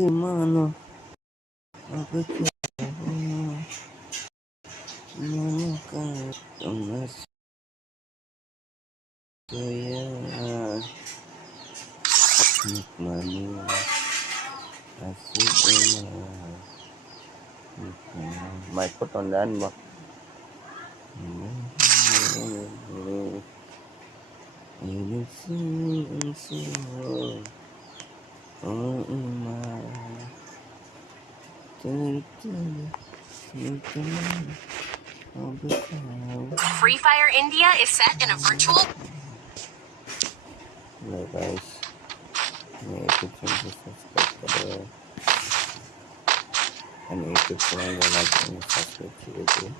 Mana apa mana saya nikmati asik mic put on dan bak ini oh Free Fire India is set in a virtual. Hello guys, YouTube channel subscribe करो and YouTube channel like and subscribe कीजिए.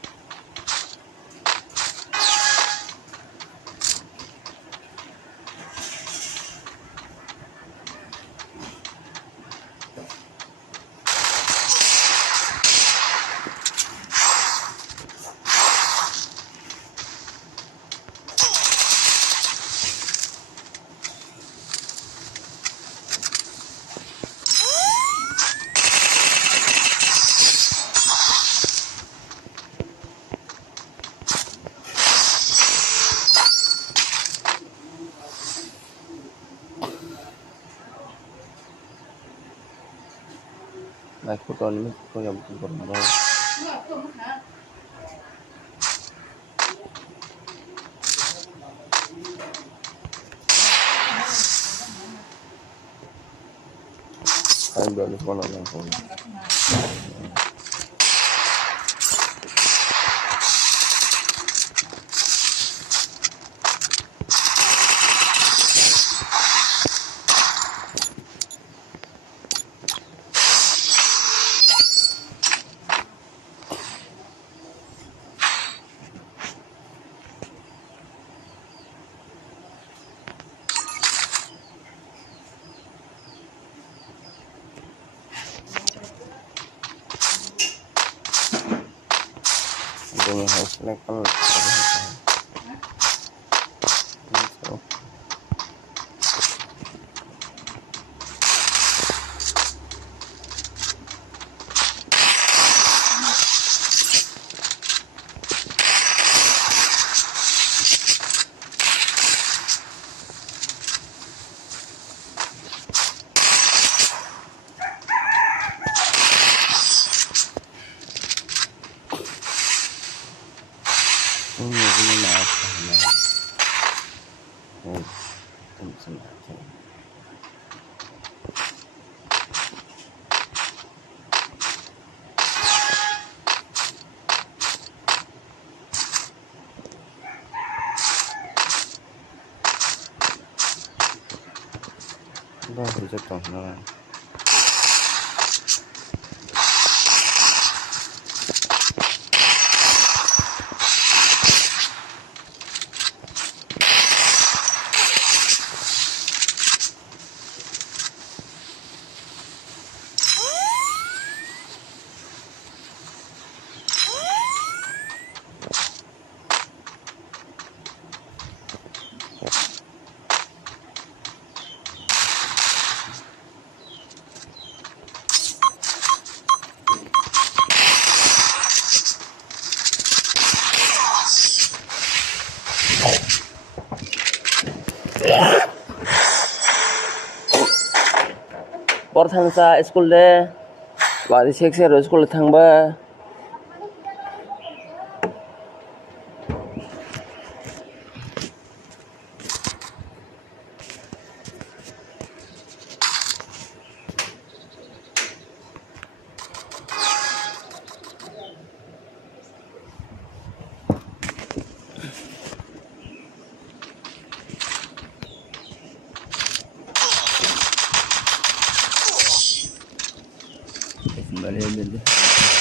Like put on mic ko yang bermula. I'm going to follow along for you. Dengan hasilnya kalau ini maaf baru jatuh nah. Por thangsa school de wadi seksero school thangba Bari, bari.